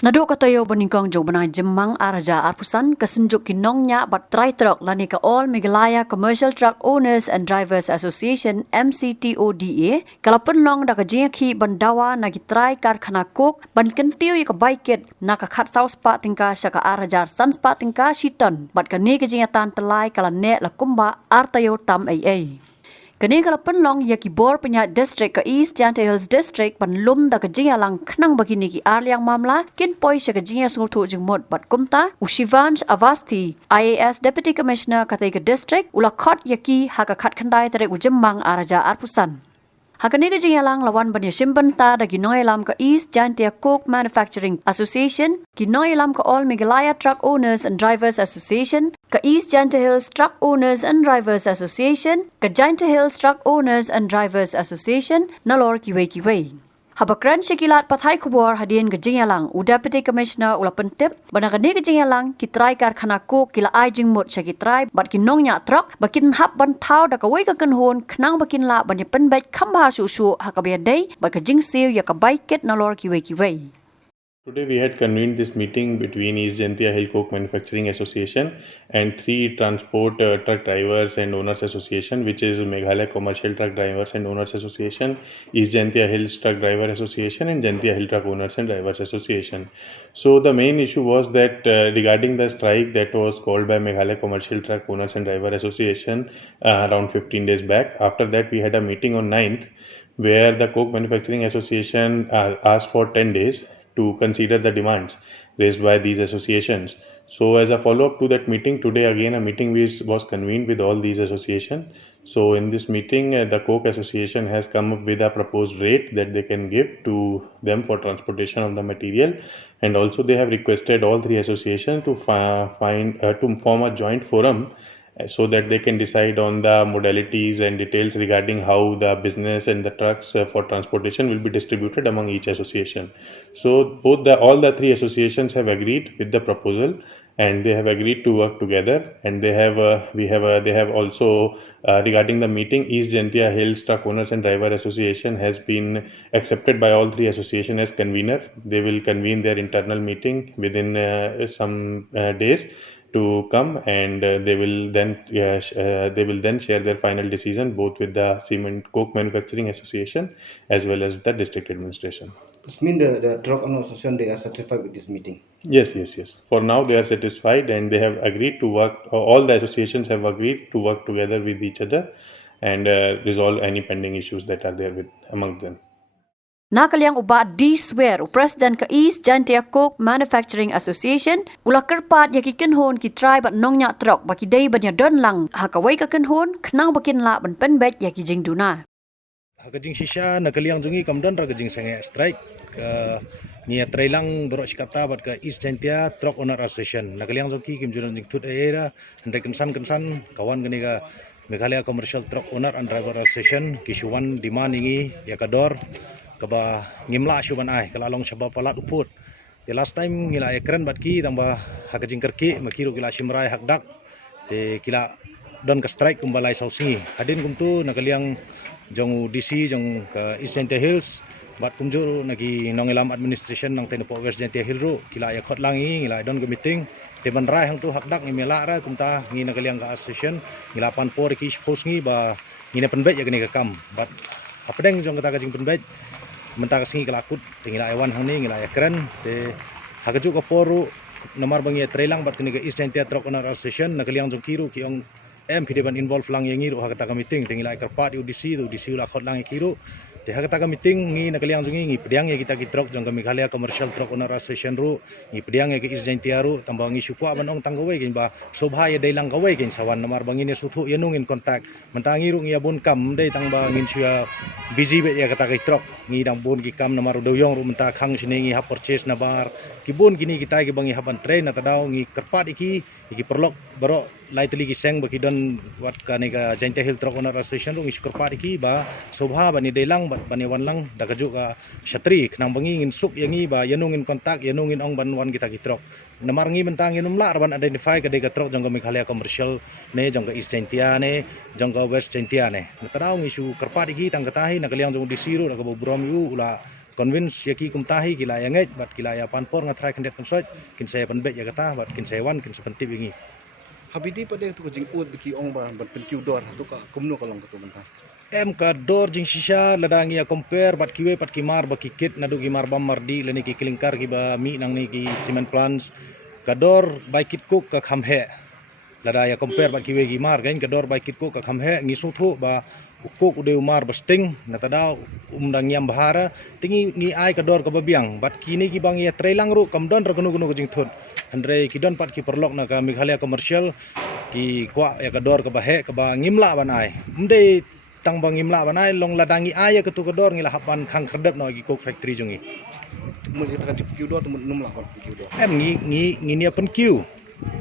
Naduk katayo baningkong jong banay jemang araja arpusan kesenjuk kinongnya bat try truck lani ka All Meghalaya Commercial Truck Owners and Drivers Association MCTODA kalapun long da ka jengki bandawa nagi try karkhana kok ban kentiu ka baiket na ka khat saus pa tingka syaka arajar sans pa tingka shiton bat ka ni ka jengatan telai kala ne la kumba artayo tam AA. Kini kalau penlong ya ki bor penyat district ke East Jante Hills District panlum da kejia lang kenang begini ki arliang mamla kin poi se kejia sungtu jengmot bat kumta Ushivansh Avasti IAS Deputy Commissioner kata ke district ula khot ya ki haka khat khandai tere ujemmang araja arpusan. Hakani kejia lang lawan banya simbenta da ginoi lam ke East Jante Coke Manufacturing Association, ginoi lam ke All Meghalaya Truck Owners and Drivers Association, ke East Jante Hills Truck Owners and Drivers Association, ke Jante Hills Truck Owners and Drivers Association, nalor kiwe. Habakran syikilat pathai kubor hadian kejia lang, Deputy Commissioner ula pentip, banakani kejia lang kitrai karkhana ko kila ajing mot syakitrai, bat kinong nya truk, bakin hap bantau da kawai kakenhun, kenang bakin la banya penbet kambah susu hakabiadai, bat kejing siu ya kabaiket nalor kiwe. Today we had convened this meeting between East Jantia Hill Coke Manufacturing Association and three transport truck drivers and owners association, which is Meghalaya Commercial Truck Drivers and Owners Association, East Jantia Hills Truck Driver Association and Jantia Hill Truck Owners and Drivers Association. So the main issue was that regarding the strike that was called by Meghalaya Commercial Truck Owners and Driver Association around 15 days back. After that we had a meeting on 9th where the Coke Manufacturing Association asked for 10 days to consider the demands raised by these associations. So as a follow-up to that meeting, today again a meeting was convened with all these associations. So in this meeting, the Coke Association has come up with a proposed rate that they can give to them for transportation of the material, and also they have requested all three associations to form a joint forum so that they can decide on the modalities and details regarding how the business and the trucks for transportation will be distributed among each association. So all the three associations have agreed with the proposal, and they have agreed to work together, and they have also regarding the meeting, East Jantia Hills Truck Owners and Driver Association has been accepted by all three associations as convener. They will convene their internal meeting within some days to come, and they will then share their final decision both with the Cement Coke Manufacturing Association as well as the district administration. This means the truck owner association, they are satisfied with this meeting. Yes. For now they are satisfied, and they have agreed to work. All the associations have agreed to work together with each other and resolve any pending issues that are there among them. Nakaliang ubat di swear President ke East Jantia Coke Manufacturing Association ula kerpat ya kikenhon ki try bat nongnya truk baki day banya don lang hakawai ka kenhon kenang bakin la ban penbet ya ki jing duna hakajing shisha nakaliang jungi kamdon ra kajing sange strike ke nia trailang borok sikapta bat ke East Jantia Truck Owner Association nakaliang joki kim juron jing tut era andre kensan kawan gani ka Meghalaya Commercial Truck Owner and Driver Association kisuan demand ingi ya kador kaba ngimla syuban ai kalalong syaba palat uput the last time ngila ekran batki tamba hakajing kerki makiru kila simrai hakdak te kila don ka strike kumbalai sausingi hadin kumtu nakaliang jong DC jong ka East Jantia Hills bat kumjuru nagi nongilam administration nang tenepo West Jantia Hill ru kila ya khot langi ngila don ka meeting te banrai hang tu hakdak ngimela ra kumta ngi nakaliang ka association ngila panpor ki post ngi ba ngine penbet ya gani ka kam bat apdeng jong kata kajing penbet mentaka singi kelakut tinggal aiwan hang ni ngila ekran te hakajuk ka poru nomor bangi trailang bat kini ke East Jantia Truck Owner Association nakaliang jong kiru ki ong hideban involve lang yang ngiru hakata ka meeting tinggal kerpat UDC la khot lang kiru te hakata ka meeting ngi nakaliang jong ngi pediang ya kita ki truck jong ka Meghalaya Commercial Truck Owner Association ru ngi pediang ya ki East Jantia ru tambang ngi syukwa ban ong tanggawe kin ba sobha ya dai lang gawe kin sawan nomor bangi ne suthu yenungin kontak mentangi ru ngi abun kam dai tangba ngin syua busy bet ya kata ki truck ngi dang bun ki kam nomor doyong ru menta khang sini ngi ha purchase na bar ki bun kini kita ki bangi haban train na tadaw ngi kerpat iki perlok baro lightly ki seng baki don wat ka ni ka Jantia Hill Truck Owner Association ru ngi kerpat iki ba sobha bani delang bat bani wan lang dagaju ka syatri knang bangi ngin suk yangi ba yanungin kontak yanungin ong ban wan kita ki truck namar ngi mentang inum la ban identify ka de ka truck jong ka Meghalaya Commercial ne jong ka East Jantia ne jong ka West Jantia ne tadaw ngi su kerpat iki tang katahi nakaliang jong disiru ka bobrom yu ula convince ya ki kumtahi kila ya ngai bat kila ya panpor ngatrai kendet konsoi kin saya penbek ya kata bat kin saya wan kin sepentip ingi Habiti pada tu kajing ut biki ong ba bat penkiu dor tu ka kumno kalong tu mentah. em ka dor jing shisha ladangi ya compare bat kiwe pat kimar ba kikit nadu kimar bam mardi leni ki kelingkar ki ba mi nang ni ki cement plants ka dor bai kit kuk ka khamhe lada ya compare bat kiwe kimar kan ka dor bai kit kuk ka khamhe ngisu thu ba ukuk ude umar besting natada umdang yam bahara tingi ni ai ka dor ka babiang bat kini ki bang ya trailang ru kamdon ra gunu gunu jing thut andre kidon pat ki perlok na ka Meghalaya commercial ki kwa ya ka dor ka bahe ka ba ngimla ban ai mde tang bang ngimla ban ai long ladangi ai ka tu ka dor ngila hapan khang kherdep no ki kok factory jungi Tumul kita kajing penkiu dor tu num lah bat penkiu dor. em ngi ni pen kiu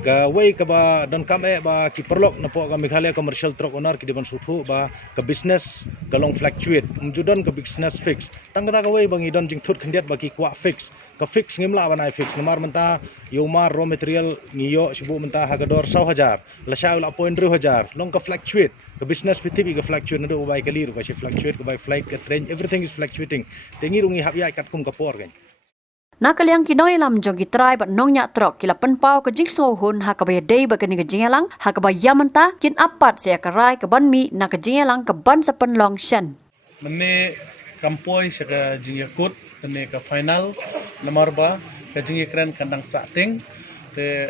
ka wei ka ba don kam ba ki perlok na po ka Meghalaya commercial truck owner ki deban suthu ba ka business ka long fluctuate umjudon ka business fix tang ka wei bang idon jing thut khendiat ba ki kwa fix ka fix ngimla banai fix namar menta yomar raw material ngiyo sibu menta hagador 100,000 la shaul apoin 2,000 long ka fluctuate ka business pitibi ka fluctuate nado bai ka liru ka fluctuate ka bai flight ka train everything is fluctuating tengi rungi hab ya kat kum ka por kan Nakaliang kinoy lam jong gitray bat nong nya trok kila penpau ke jing sohun hakabaya day ba kani jingalang hakabaya yamanta kin apat sia karai ke banmi na ke jingalang ke ban sa penlong shen. Mene kampoi saka jingyakut mene ka final nomor ba ka jingyakren kandang sating te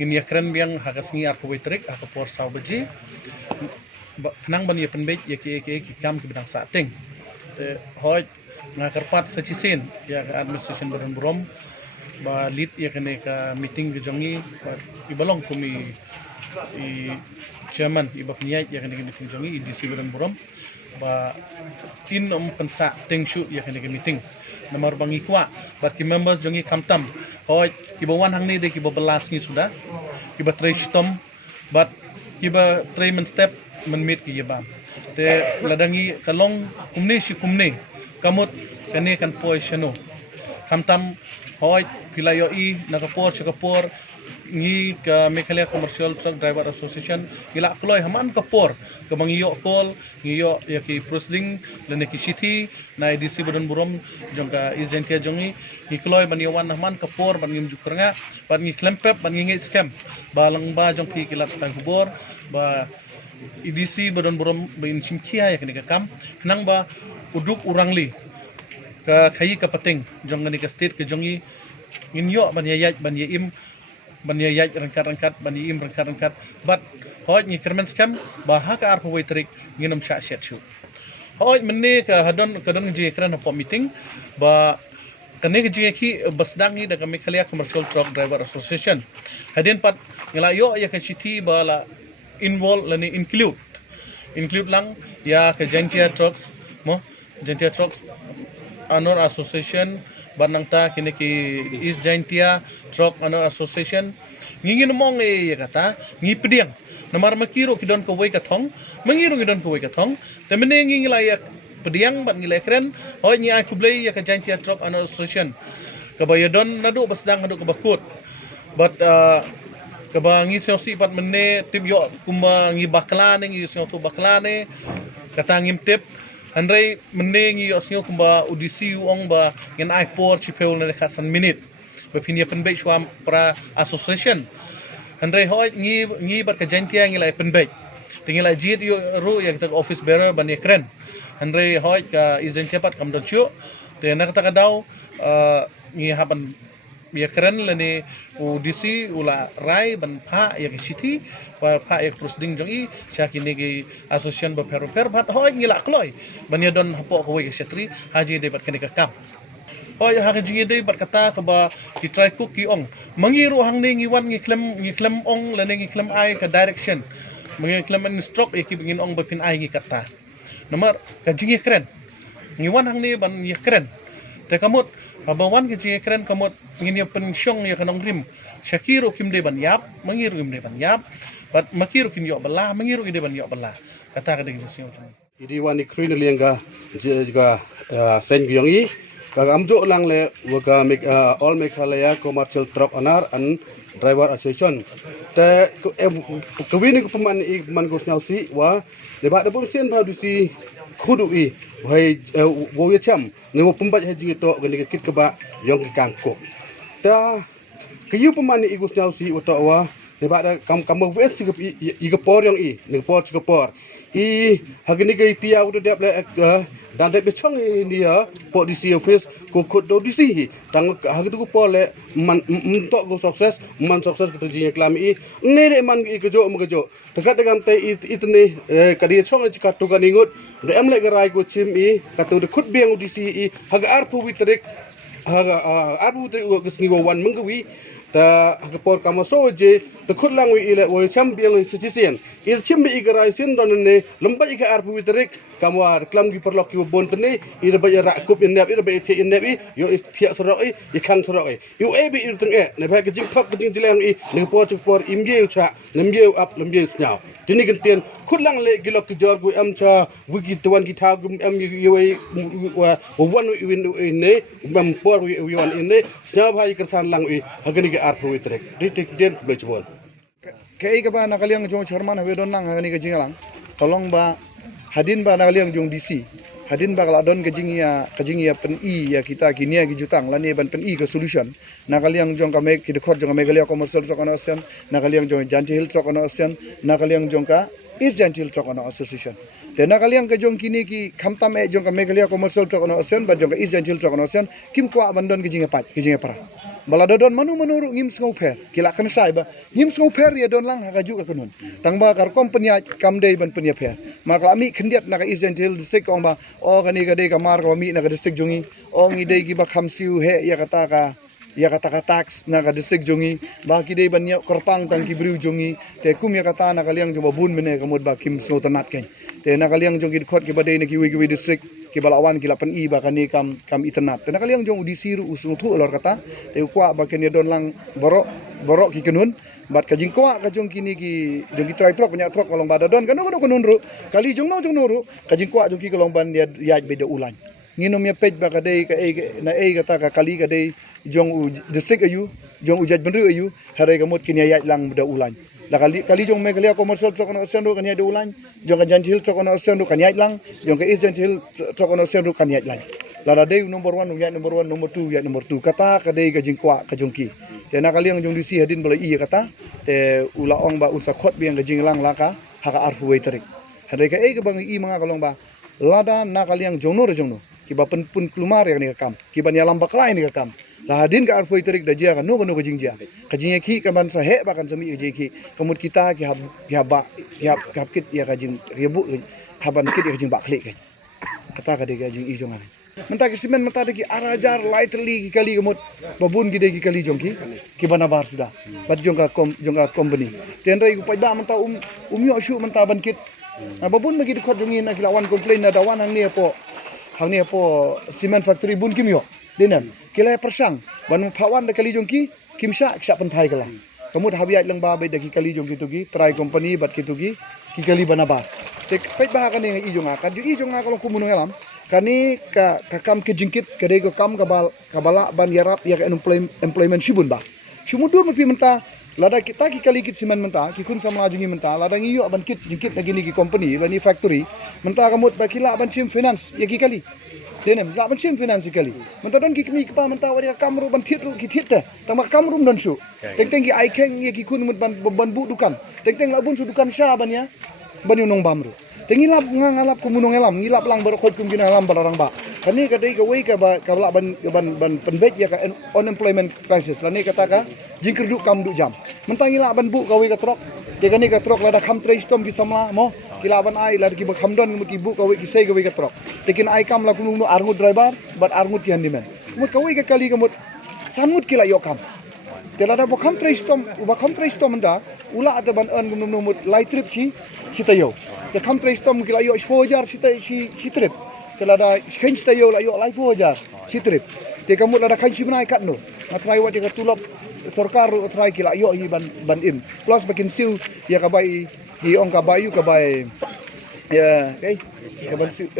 jingyakren biang hakasngi arpowetrik hakapor saubaji nang ban ye penbej ye ki kam ki bidang sating te hoj ngakarpat sachisin ya ka administration badan burom ba lead ya kene ka meeting ke jongi ba ibalong kumi i chairman iba kniat ya kene ka meeting jongi DC badan burom ba in pensa teng shoot ya kene ka meeting nomor bangi kwa ba ki members jongi kamtam hoj ibawan hang ni de ki belas ni sudah kiba tray stom but kiba tray men step men meet ki yaba te ladangi kalong kumne si kumne kamut kani kan poi shano kamtam hoy pilayo i nakapor chakapor ngi ka Meghalaya Commercial Truck Driver Association gila kloy haman kapor kamang iyo kol ngiyo yaki prosling lene ki city na IDC badan burom jongka isjentia jongi ngi kloy ban yawan haman kapor ban ngim jukranga ban ngi klempep ban ngi scam balang ba jong pi kilat tang kubor ba IDC badan burom bin simkia yakni ka kam nang ba uduk urangli ka khayi ka pating jong ngani ka state ke jongi nginyo ban yayat ban yaim ban yayat rangkat ban yaim rangkat but hoj ngi kermen scam baha ka arpo wetrik nginam sha shet shu hoj menne ka hadon kadon je kran po meeting ba kane ke je ki basdang ni daga Meghalaya Commercial Truck Driver Association hadin pat ngila yo ya ka city bala involve lani include lang ya ka Gentia Trucks mo Gentia Trucks Honor Association banang ta kini ki East Gentia Truck Honor Association ngingin mong ya kata ngi pediang namar makiro kidon ko way kathong mangiro kidon ko way kathong temene ngingila ya pediang ban ngila kren hoy ngi ay kublay ya ka Gentia Truck Honor Association kabayadon nadu basdang nadu kabakut but kabangi si pat mene tip yo kumba ngi baklane ngi sio tu baklane kata ngim tip Andrei menengi yosnyo kumba udisi uong ba ngin ai por chipel na kasan minute ba pinia penbej swam pra association Andrei hoy ngi bar ka Gentia ngi lai penbej tingil lai jit yo ru ya kita office bearer ban ekren Andrei hoy ka Gentia pat kam don chu te na kata kadau ngi haban ya keren lene udisi ula rai ban pha ya city pa pha ek proceeding jongi chaki negi association ba per bat hoy ngila kloy ban ya don hapo ko we setri haji de bat kenika kam hoy ha jingi de bat kata ka ba ki try cook ki ong mangiru hang ne ngi wan ngi klem ong lene ngi klem ai ka direction mangi klem in stroke e ki bingin ong ba pin ai ngi kata nomor ka jingi keren ngi wan hang ne ban ngi keren te kamut abawan ke je keren kamut ngin ya pensyong ya kanong rim syakiro kim de ban yap mangiru kim de ban yap bat makiru kin yo bala mangiru ide ban yo bala kata ka de sio idi wani kruin lianga juga sen gyongi ka amjo lang le waga all Meghalaya Commercial Truck Owner and Driver Association te kewini ko man gosnyal si wa le ba de pun sen pa du si khudu i hai wo ye cham ne wo pembat hai jing to gani kit ke ba yong ki kangko ta kayu pemani igus nyau si uto wa ne ba da kam wes si i ke por yong i ne por si ke por i hagini gai pia udo dep le dan dep chong ni ya po di si office ko khut do di si tang hagi tu po le man to go sukses man sukses ke jing klam i ne de man i ke jo mo ke jo dekat dengan te itne kadi chong ji ka tu kan ingut de em le garai ko chim i ka tu de khut biang di si i haga ar pu vitrik haga ar pu vitrik ko ngi wo wan mengwi ta por kama so je te khut lang wi ile wo cham biang si sien il chim bi garai sin don ne lomba i ka ar pu vitrik kamwa klam gi perlok ki bon tene ira ba ra kup in nep ira ba the in nep i yo thia sorok i khang sorok i yo e bi ir teng e ne ba ke jing phak ke jing jilang i ne po chu por im ge cha nem ge up lem ge snyao tini kan ten khut lang le gilok ki jor gu am cha wi ki tuan ki tha gum am yo e wa wan wi ne bam por wi wan in ne snyao bhai kan san lang i hagani ge ar fu trek ri tik ten ble chbon Kei ka ba nakaliang jong charman hawe don lang ngani ka jingalang. Tolong ba hadin ba nakaliang jong DC. Hadin ba kaladon ka jingia pen i ya kita kinia ki jutang lani ban pen i ka solution. Nakaliang jong ka make ki dekhot jong megalia commercial trok ana asian, nakaliang jong Janti Hill trok ana asian, nakaliang jong ka East Janti Hill trok ana association. Te nakaliang ka jong kini ki khamtam e jong ka megalia commercial trok ana asian ba jong ka East Janti Hill trok ana asian kim kwa bandon ki jinga pat ki jinga para. Baladodon manu ngim sngau pher kila kan sai ba ngim sngau pher ya don lang ha ju ka kunun tangba kar kompany kam dei ban penya pher makla mi khndiat na ka isentil sik ong ba o gani ga dei ka mar ka mi na ka district jungi ong i dei ki ba khamsiu he ya kata ka tax na ka district jungi ba ki dei ban ya korpang tang ki briu jungi te kum ya kata na kaliang juma bun mene ka mod ba kim sngau tanat ken te na kaliang jong ki khot ki ba dei na ki wi district ki balawan ki lapan i ba kani kam iternat te nakaliang jong udisi ru usung thu lor kata te kwa ba ken don lang borok ki kenun bat ka jing kwa ka jong kini ki jong ki trai trok banyak trok kolong bada don kan no kunun ru kali jong no ru ka jing kwa jong ki kolong ban dia yaj be de ulan nginom ya pej ba ka dei ka na kata ka kali ka dei jong district ayu jong ujaj benru ayu hare ka mot kini yaj lang de ulan la kali jong megalia commercial trok na asian ru kan yaj de ulan jong ka Janti Hill trok na asian ru kan yaj lang jong ka East Janti Hill trok na asian ru kan yaj lang la dei number 1 yaj number 1 number 2 yaj number 2 kata ka dei ka jing kwa ka jong ki te na kaliang jong disi hadin bala i kata te ula ong ba unsa khot biang ka jing lang la ka ha ka arfu wei tarik hare ka ka bang i mga kalong ba lada na kaliang jong no ki ba pun klumar yang ni ka kam ki ban yalam baklai ni ka kam la hadin ka arfu wei tarik da jia ka no ka jing jia ka jing ki ka ban sa he ba kan sami je ki kamut kita ki hab kit ya ka jing ribu haban kit ya ka jing bakli ka kata ka de ka jing i jong ai menta ki simen menta de ki arajar lightly ki kali kamut babun ki de ki kali jong ki banabar sudah bat jong ka company tenrai ku pajba menta yo shu menta ban kit babun bagi dekat jongin na kilawan complain na dawan hang ni po cement factory bun kimyo dinan kilai persang ban phawan de kali jong ki kimsha ksha pan phai kala kamut habiat lang ba be de ki kali jong ki tugi try company bat ki tugi ki kali banabar te pajba ka ni i jong ka ju i jong ka long kumunong elam kani ka kam ke jingkit kade ko kam kabala ban yarap ya employment shibun ba shumudur mapi menta lada kita ki kali kit siman menta ki kun sama jungi menta lada ngiyo ban kit jingkit lagi ni ki company bani factory menta kamut bakila ban sim finance ya ki kali denem la ban sim finance kali menta don ki kmi pa menta wari kamru ban thit ru ki thit ta tama kamrum don su teng ki ai kheng ya ki kun mut ban bu dukan teng la bun su dukan sha ban ya ban nong bamru tengilap ngalap kumunong elam ngilap lang berkhot kum gina elam barang ba kani kadai ka wei ka ba kabla ban penbet ya ka unemployment crisis lani kata ka jingker du kam du jam mentang ngilap ban bu ka wei ka trok de kani ka trok lada kham trai stom ki samla mo kilaban ai lada ki ba khamdon ki bu ka wei ki sei ka wei ka trok tekin ai kam la kunung arngut driver bat arngut ki handiman mut ka wei ka kali ka mut sanmut kila yo kam telada ba kham trai stom nda ula ada ban earn gum mut light trip si tayo te kham trai stom kila yo 1000 si trip telada khain tayo la yo lai 1000 si trip te kamu lada khain si menai kat no matrai wa de ka tulop sarkar trai kila yo hi ban in plus bakin siu ya ka bai hi ong ka bayu ka bai Ya, okay. Kaban si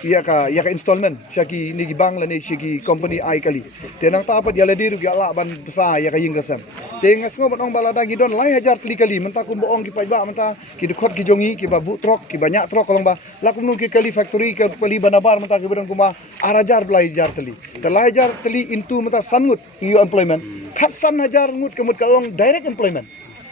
iya ka installment syaki ni gibang la ni syaki company ai kali. Tenang tapat ya ladi rugi ala ban besar ya kaying kasam. Tengas ngo batong balada gidon lai hajar kali menta ku boong ki pajba menta ki dekot ki jongi ki babu trok ki banyak trok kolong ba lakum nu ki kali factory ke kali banabar menta ki bedang kuma arajar belai jar tali. Telai jar tali into menta sangut you employment. Khat san hajar ngut kemut kalong direct employment.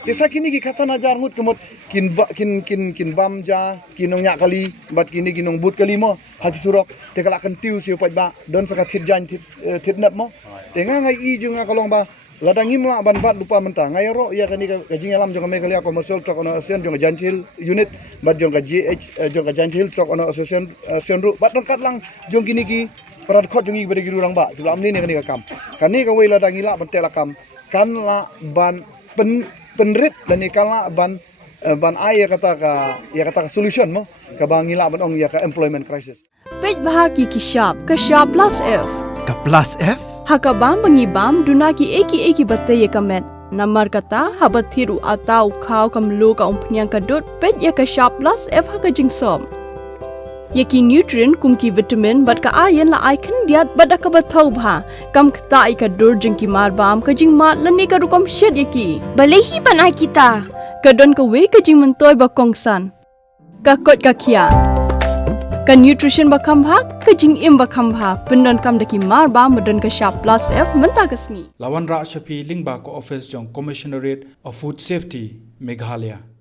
Desa kini ki khasan ajar ngut kemut kin bam ja kinong nya kali bat kini kinong but kali mo haki surok te kala kan tiu siu pat ba don saka thit jan thit nap mo te nga ngai i junga kalong ba ladangim la ban bat lupa mentang ngai ro ya kani ka jing alam jonga me kali commercial truck ono asian jonga janchil unit bat jonga gh jonga janchil truck ono association ru bat kat lang jong kini ki parad khot jongi bade giru rang ba tulam ni kani ka kam kani ka wei ladangi la ban te la kam kan la ban penrit dan ikala ban ai kata ka solution mo ka bangila ban ong ya ka employment crisis pej bahagi ki shop plus f Ka plus F? hakabam bangibam dunaki eki batte kamet namar kata habat thiru atau khau kamlu ka umpnyang kadut pej ya ka shop plus f haka jingsom yaki nutrient kumki vitamin bat ka iron la icon diat bada ka bathau bha kam khta ka dur jingki marbam ka jingma lani ka rukom shed yaki balehi banai kita kadon ka we ka jing mentoy ba kongsan ka kot ka kia ka nutrition ba khambha ka jing im ba khambha pendon kam daki marbam madon ka sharp plus f menta kasni Lawan Ra Shafi Lingba ko office jong Commissionerate of Food Safety Meghalaya.